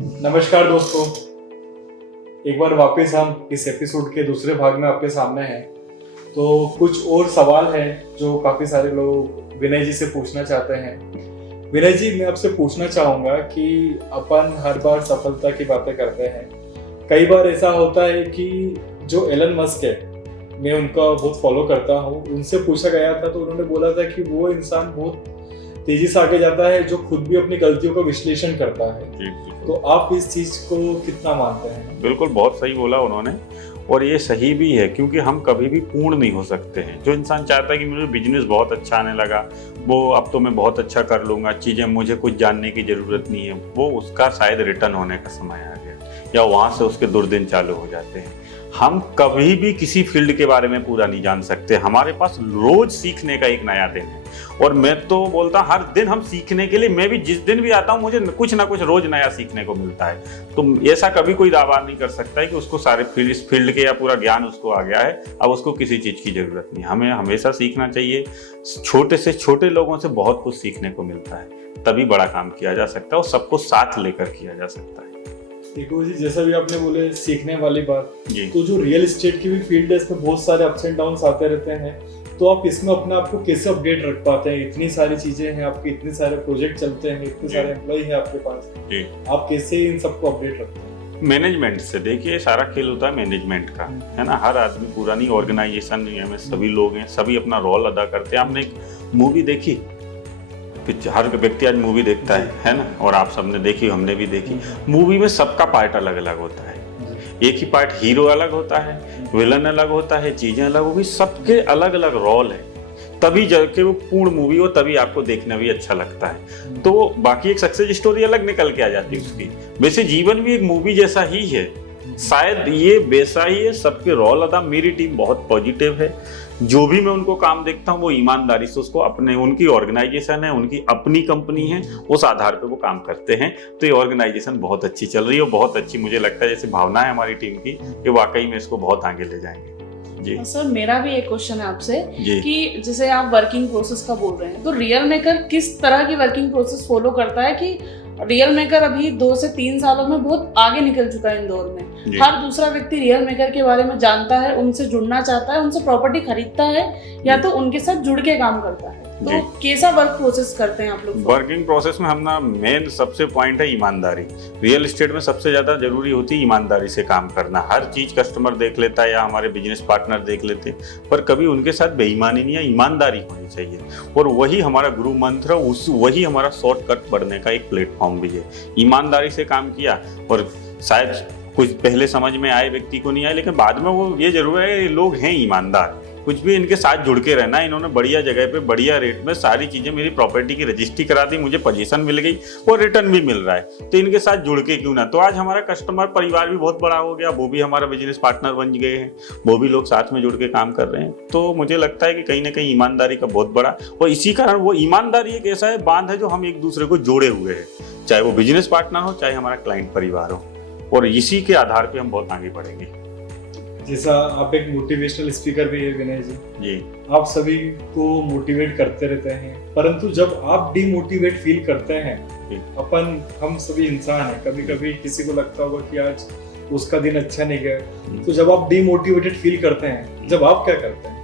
नमस्कार दोस्तों, एक बार वापस हम इस एपिसोड के दूसरे भाग में आपके सामने हैं। तो कुछ और सवाल हैं जो काफ़ी सारे लोग विनय जी से पूछना चाहते हैं। विनय जी, मैं आपसे पूछना चाहूँगा कि अपन हर बार सफलता की बातें करते हैं। कई बार ऐसा होता है कि जो एलन मस्क है, मैं उनका बहुत फॉलो करता हूँ, उनसे पूछा गया था तो उन्होंने बोला था कि वो इंसान बहुत तेजी से आगे जाता है जो खुद भी अपनी गलतियों का विश्लेषण करता है। जी, तो आप इस चीज को कितना मानते हैं? बिल्कुल बहुत सही बोला उन्होंने। और ये सही भी है क्योंकि हम कभी भी पूर्ण नहीं हो सकते हैं। जो इंसान चाहता है कि मुझे बिजनेस बहुत अच्छा आने लगा, वो अब तो मैं बहुत अच्छा कर लूँगा, चीज़ें मुझे कुछ जानने की ज़रूरत नहीं है, वो उसका शायद रिटर्न होने का समय आ गया या वहाँ से उसके दुर्दिन चालू हो जाते हैं। हम कभी भी किसी फील्ड के बारे में पूरा नहीं जान सकते। हमारे पास रोज सीखने का एक नया दिन है और मैं तो बोलता हर दिन हम सीखने के लिए, मैं भी जिस दिन भी आता हूँ मुझे कुछ ना कुछ रोज नया सीखने को मिलता है। तो ऐसा कभी कोई दावा नहीं कर सकता है कि उसको सारे इस फील्ड के या पूरा ज्ञान उसको आ गया है, अब उसको किसी चीज़ की ज़रूरत नहीं। हमें हमेशा सीखना चाहिए। छोटे से छोटे लोगों से बहुत कुछ सीखने को मिलता है, तभी बड़ा काम किया जा सकता है और सबको साथ लेकर किया जा सकता है। देखो जी, जैसा भी आपने बोले सीखने वाली बात, जी। तो जो रियल एस्टेट की भी फील्ड है इसमें बहुत सारे अप्स एंड डाउन्स आते रहते हैं। तो आप इसमें अपने आप को कैसे अपडेट रख पाते हैं? इतनी सारी चीजें हैं आपके, इतने सारे प्रोजेक्ट चलते हैं, इतने सारे एम्प्लॉय हैं आपके पास, जी। आप कैसे इन सबको अपडेट रखते हैं? मैनेजमेंट से। देखिए, सारा खेल होता है मैनेजमेंट का, है ना। हर आदमी पूरा नहीं, ऑर्गेनाइजेशन में सभी लोग हैं, सभी अपना रोल अदा करते हैं। आपने एक मूवी देखी, हर व्यक्ति आज मूवी देखता है ना, और आप सबने देखी, हमने भी देखी। मूवी में सबका पार्ट अलग अलग होता है। एक ही पार्ट, हीरो अलग होता है, विलन अलग होता है, चीजें अलग होगी, सबके अलग अलग रोल है। तभी जाके वो पूर्ण मूवी हो, तभी आपको देखना भी अच्छा लगता है। तो बाकी एक सक्सेस स्टोरी अलग निकल के आ जाती है उसकी। वैसे जीवन भी एक मूवी जैसा ही है, शायद ये वैसा ही है। सबके रोल अदा, मेरी टीम बहुत पॉजिटिव है। जो भी मैं उनको काम देखता हूँ वो ईमानदारी से उसको अपने, उनकी ऑर्गेनाइजेशन है, उनकी अपनी कंपनी है, उस आधार पे वो काम करते हैं। तो ये ऑर्गेनाइजेशन बहुत अच्छी चल रही है और बहुत अच्छी, मुझे लगता है जैसे भावना है हमारी टीम की कि वाकई में इसको बहुत आगे ले जाएंगे। जी सर, मेरा भी एक क्वेश्चन है आपसे जी। कि जैसे आप वर्किंग प्रोसेस का बोल रहे हैं, तो रियल मेकर किस तरह की वर्किंग प्रोसेस फॉलो करता है कि रियल मेकर अभी 2 से 3 सालों में बहुत आगे निकल चुका है इंदौर में। हर दूसरा व्यक्ति रियल मेकर के बारे में जानता है, उनसे जुड़ना चाहता है, उनसे प्रॉपर्टी खरीदता है या तो उनके साथ जुड़ के काम करता है। तो कैसा वर्क प्रोसेस करते हैं आप लोग? वर्किंग प्रोसेस में हम ना, मेन सबसे पॉइंट है ईमानदारी। रियल एस्टेट में सबसे ज्यादा जरूरी होती है ईमानदारी से काम करना। हर चीज कस्टमर देख लेता है या हमारे बिजनेस पार्टनर देख लेते हैं, पर कभी उनके साथ बेईमानी नहीं है, ईमानदारी होनी चाहिए। और वही हमारा गुरु मंत्र, वही हमारा शॉर्टकट बढ़ने का एक प्लेटफॉर्म भी है। ईमानदारी से काम किया, और शायद कुछ पहले समझ में आए व्यक्ति को नहीं आए, लेकिन बाद में वो ये जरूर है, ये लोग हैं ईमानदार। कुछ भी इनके साथ जुड़ के रहना। इन्होंने बढ़िया जगह पे बढ़िया रेट में सारी चीजें, मेरी प्रॉपर्टी की रजिस्ट्री करा दी, मुझे पोजीशन मिल गई और रिटर्न भी मिल रहा है, तो इनके साथ जुड़ के क्यों ना। तो आज हमारा कस्टमर परिवार भी बहुत बड़ा हो गया, वो भी हमारा बिजनेस पार्टनर बन गए हैं, वो भी लोग साथ में जुड़ के काम कर रहे हैं। तो मुझे लगता है कि कहीं ना कहीं ईमानदारी का बहुत बड़ा, और इसी कारण वो ईमानदारी एक ऐसा है बांध है जो हम एक दूसरे को जोड़े हुए हैं, चाहे वो बिजनेस पार्टनर हो, चाहे हमारा क्लाइंट परिवार हो, और इसी के आधार पे हम बहुत आगे बढ़ेंगे। जैसा आप एक मोटिवेशनल स्पीकर भी है विनय जी, आप सभी को मोटिवेट करते रहते हैं, परंतु जब आप डिमोटिवेट फील करते हैं, हम सभी इंसान हैं, कभी कभी किसी को लगता होगा कि आज उसका दिन अच्छा नहीं गया, तो जब आप डिमोटिवेटेड फील करते हैं, जब आप क्या करते हैं?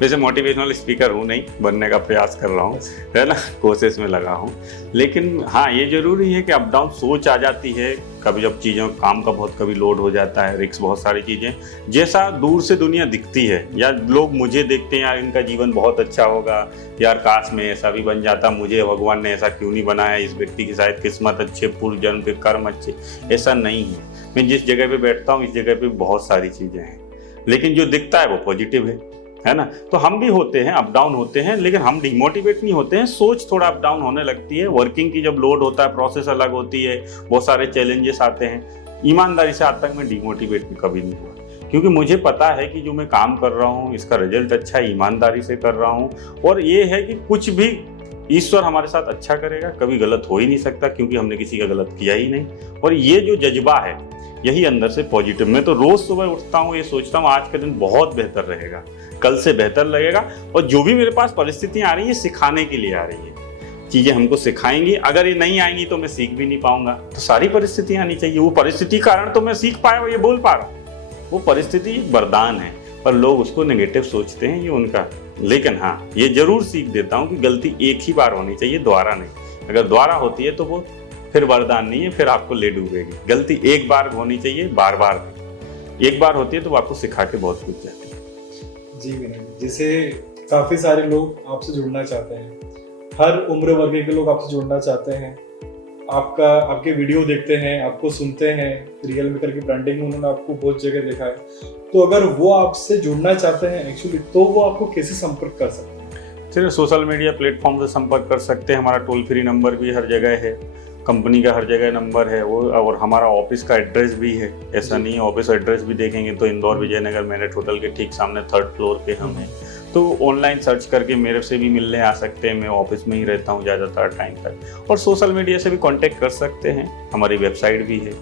वैसे मोटिवेशनल स्पीकर हूँ नहीं, बनने का प्रयास कर रहा हूँ, है ना, कोशिश में लगा हूँ। लेकिन हाँ, ये जरूरी है कि अप डाउन सोच आ जाती है कभी, जब चीज़ों काम का बहुत कभी लोड हो जाता है, रिस्क, बहुत सारी चीज़ें। जैसा दूर से दुनिया दिखती है या लोग मुझे देखते हैं, यार इनका जीवन बहुत अच्छा होगा, यार काश में ऐसा भी बन जाता, मुझे भगवान ने ऐसा क्यों नहीं बनाया, इस व्यक्ति की शायद किस्मत अच्छे, पूर्व जन्म के कर्म अच्छे, ऐसा नहीं है। मैं जिस जगह पे बैठता हूँ, इस जगह पे बहुत सारी चीज़ें हैं, लेकिन जो दिखता है वो पॉजिटिव है ना। तो हम भी होते हैं, अप डाउन होते हैं, लेकिन हम डिमोटिवेट नहीं होते हैं। सोच थोड़ा अप डाउन होने लगती है, वर्किंग की जब लोड होता है, प्रोसेस अलग होती है, बहुत सारे चैलेंजेस आते हैं। ईमानदारी से आज तक मैं डिमोटिवेट भी कभी नहीं हुआ, क्योंकि मुझे पता है कि जो मैं काम कर रहा हूँ इसका रिजल्ट अच्छा है, ईमानदारी से कर रहा हूँ। और ये है कि कुछ भी ईश्वर हमारे साथ अच्छा करेगा, कभी गलत हो ही नहीं सकता, क्योंकि हमने किसी का गलत किया ही नहीं। और ये जो जज्बा है, यही अंदर से पॉजिटिव। मैं तो रोज सुबह उठता हूँ, ये सोचता हूँ आज का दिन बहुत बेहतर रहेगा, कल से बेहतर लगेगा, और जो भी मेरे पास परिस्थितियां आ रही है सिखाने के लिए आ रही है। चीजें हमको सिखाएंगी। अगर ये नहीं आएंगी तो मैं सीख भी नहीं पाऊंगा। तो सारी परिस्थितियां आनी चाहिए। वो परिस्थिति कारण तो मैं सीख पाया हूं, ये बोल पा रहा हूं। वो परिस्थिति एक वरदान है, पर लोग उसको नेगेटिव सोचते हैं, ये उनका। लेकिन हाँ, ये जरूर सीख देता हूँ कि गलती एक ही बार होनी चाहिए, दोबारा नहीं। अगर दोबारा होती है तो वो फिर वरदान नहीं है, फिर आपको ले डूबेगी। गलती एक बार होनी चाहिए, बार बार नहीं। एक बार होती है तो वो आपको सिखा के बहुत कुछ जाती है। जी विनय जी, जैसे काफी सारे लोग आपसे जुड़ना चाहते हैं, हर उम्र वर्ग के लोग आपसे जुड़ना चाहते हैं, आपके वीडियो देखते हैं, आपको सुनते हैं, रियल मेकर की ब्रांडिंग में उन्होंने आपको बहुत जगह देखा है। तो अगर वो आपसे जुड़ना चाहते हैं एक्चुअली, तो वो आपको कैसे संपर्क कर सकते हैं? सिर्फ सोशल मीडिया प्लेटफॉर्म से संपर्क कर सकते हैं। हमारा टोल फ्री नंबर भी हर जगह है, कंपनी का हर जगह नंबर है वो, और हमारा ऑफिस का एड्रेस भी है। ऐसा नहीं है, ऑफिस एड्रेस भी देखेंगे तो इंदौर विजयनगर मेरिट होटल के ठीक सामने 3rd फ्लोर पे हम हैं। तो ऑनलाइन सर्च करके मेरे से भी मिलने आ सकते हैं। मैं ऑफिस में ही रहता हूँ ज़्यादातर टाइम तक। और सोशल मीडिया से भी कांटेक्ट कर सकते हैं। हमारी वेबसाइट भी है,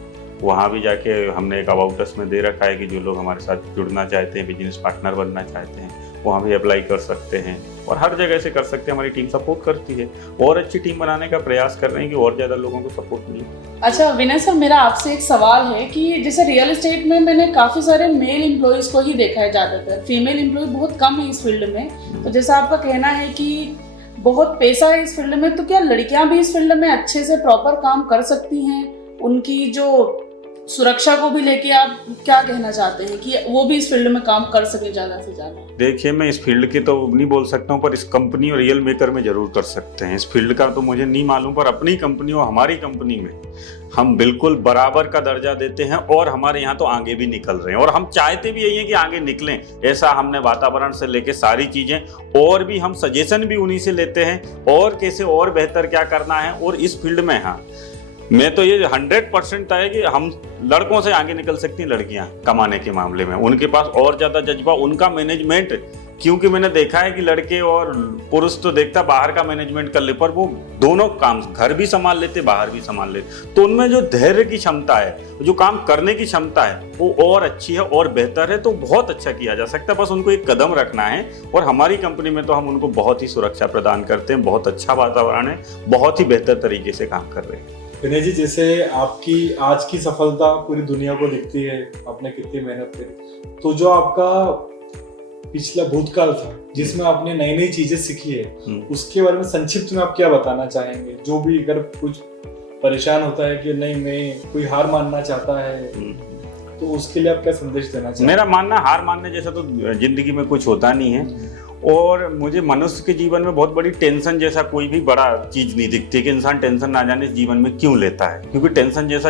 वहाँ भी जाके हमने एक अबाउट अस में दे रखा है कि जो लोग हमारे साथ जुड़ना चाहते हैं, बिजनेस पार्टनर बनना चाहते हैं, वहाँ भी अप्लाई कर सकते हैं। और हर जगह से कर सकते हैं। हमारी टीम सपोर्ट करती है, और अच्छी टीम बनाने का प्रयास कर रहे हैं कि और ज़्यादा लोगों को सपोर्ट मिले। अच्छा विनय सर, मेरा आपसे एक सवाल है कि जैसे रियल एस्टेट में मैंने काफ़ी सारे मेल एम्प्लॉयज़ को ही देखा है, ज़्यादातर फीमेल एम्प्लॉय बहुत कम है इस फील्ड में। तो जैसा आपका कहना है कि बहुत पैसा है इस फील्ड में, तो क्या लड़कियां भी इस फील्ड में अच्छे से प्रॉपर काम कर सकती हैं? उनकी जो सुरक्षा को भी लेके आप क्या कहना चाहते हैं कि वो भी इस फील्ड में काम कर सके ज़्यादा से ज़्यादा? देखिए, मैं इस फील्ड की तो नहीं बोल सकता हूँ, पर इस कंपनी और रियल मेकर में जरूर कर सकते हैं। इस फील्ड का तो मुझे नहीं मालूम, पर अपनी कंपनी और हमारी कंपनी में हम बिल्कुल बराबर का दर्जा देते हैं, और हमारे यहाँ तो आगे भी निकल रहे हैं, और हम चाहते भी यही है कि आगे निकलें। ऐसा हमने वातावरण से लेके सारी चीज़ें, और भी हम सजेशन भी उन्हीं से लेते हैं, और कैसे और बेहतर क्या करना है। और इस फील्ड में हाँ, मैं तो ये 100% है कि हम लड़कों से आगे निकल सकती हैं लड़कियां कमाने के मामले में। उनके पास और ज़्यादा जज्बा, उनका मैनेजमेंट, क्योंकि मैंने देखा है कि लड़के और पुरुष तो देखता बाहर का मैनेजमेंट कर ले, पर वो दोनों काम घर भी संभाल लेते, बाहर भी संभाल लेते। तो उनमें जो धैर्य की क्षमता है, जो काम करने की क्षमता है, वो और अच्छी है और बेहतर है। तो बहुत अच्छा किया जा सकता है, बस उनको एक कदम रखना है। और हमारी कंपनी में तो हम उनको बहुत ही सुरक्षा प्रदान करते हैं। बहुत अच्छा वातावरण है, बहुत ही बेहतर तरीके से काम कर रहे हैं। विनय जी, जैसे आपकी आज की सफलता पूरी दुनिया को दिखती है, आपने कितनी मेहनत करी, तो जो आपका पिछला भूतकाल था जिसमें आपने नई नई चीजें सीखी है, उसके बारे में संक्षिप्त में आप क्या बताना चाहेंगे? जो भी अगर कुछ परेशान होता है कि नहीं, मैं कोई हार मानना चाहता है, तो उसके लिए आप क्या संदेश देना चाहेंगे? मेरा मानना, हार मानने जैसा तो जिंदगी में कुछ होता नहीं है। और मुझे मनुष्य के जीवन में बहुत बड़ी टेंशन जैसा कोई भी बड़ा चीज नहीं दिखती कि इंसान टेंशन ना जाने जीवन में क्यों लेता है। क्योंकि टेंशन जैसा,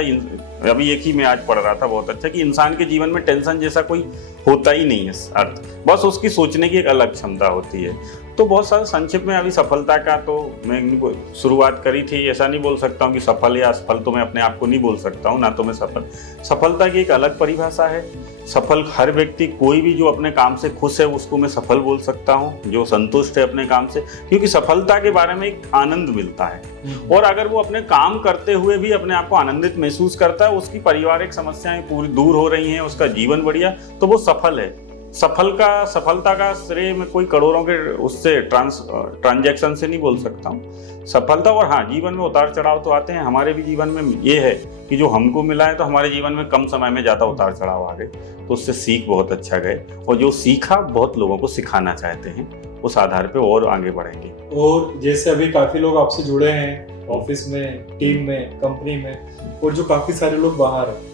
अभी एक ही मैं आज पढ़ रहा था बहुत अच्छा, कि इंसान के जीवन में टेंशन जैसा कोई होता ही नहीं है अर्थ, बस उसकी सोचने की एक अलग क्षमता होती है। तो बहुत सारा संक्षिप्त में अभी सफलता का तो मैं शुरुआत करी थी। ऐसा नहीं बोल सकता हूँ कि सफल या असफल, तो मैं अपने आप को नहीं बोल सकता हूँ, ना तो मैं सफलता की एक अलग परिभाषा है। सफल हर व्यक्ति, कोई भी जो अपने काम से खुश है उसको मैं सफल बोल सकता हूँ, जो संतुष्ट है अपने काम से। क्योंकि सफलता के बारे में एक आनंद मिलता है, और अगर वो अपने काम करते हुए भी अपने आप को आनंदित महसूस करता है, उसकी पारिवारिक समस्याएं पूरी दूर हो रही हैं, उसका जीवन बढ़िया, तो वो सफल है। सफलता का श्रेय में कोई करोड़ों के उससे ट्रांजैक्शन से नहीं बोल सकता हूँ। सफलता, और हाँ, जीवन में उतार चढ़ाव तो आते हैं। हमारे भी जीवन में ये है कि जो हमको मिला है, तो हमारे जीवन में कम समय में ज़्यादा उतार चढ़ाव आ गए, तो उससे सीख बहुत अच्छा गए, और जो सीखा बहुत लोगों को सिखाना चाहते हैं, उस आधार पे और आगे बढ़ेंगे। और जैसे अभी काफी लोग आपसे जुड़े हैं ऑफिस में, टीम में, कंपनी में, और जो काफी सारे लोग बाहर हैं,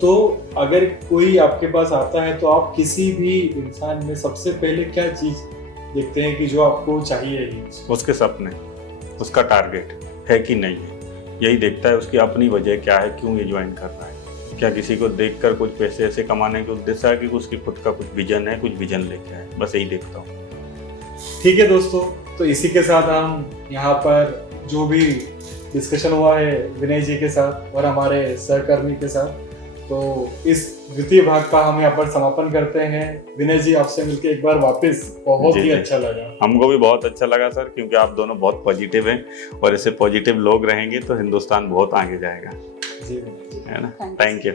तो अगर कोई आपके पास आता है तो आप किसी भी इंसान में सबसे पहले क्या चीज देखते हैं कि जो आपको चाहिए ही? उसके सपने, उसका टारगेट है कि नहीं है, यही देखता है। उसकी अपनी वजह क्या है, क्यों ये ज्वाइन कर रहा है। क्या किसी को देखकर कुछ पैसे ऐसे कमाने के उद्देश्य है, कि उसकी खुद का कुछ विजन है, कुछ विजन लेके आए, बस यही देखता हूँ। ठीक है दोस्तों, तो इसी के साथ हम यहाँ पर जो भी डिस्कशन हुआ है विनय जी के साथ और हमारे सहकर्मी के साथ, तो इस द्वितीय भाग का हम यहाँ पर समापन करते हैं। विनय जी, आपसे मिलकर एक बार वापस बहुत ही अच्छा लगा। हमको भी बहुत अच्छा लगा सर, क्योंकि आप दोनों बहुत पॉजिटिव हैं, और ऐसे पॉजिटिव लोग रहेंगे तो हिंदुस्तान बहुत आगे जाएगा, जी है ना। Thank you.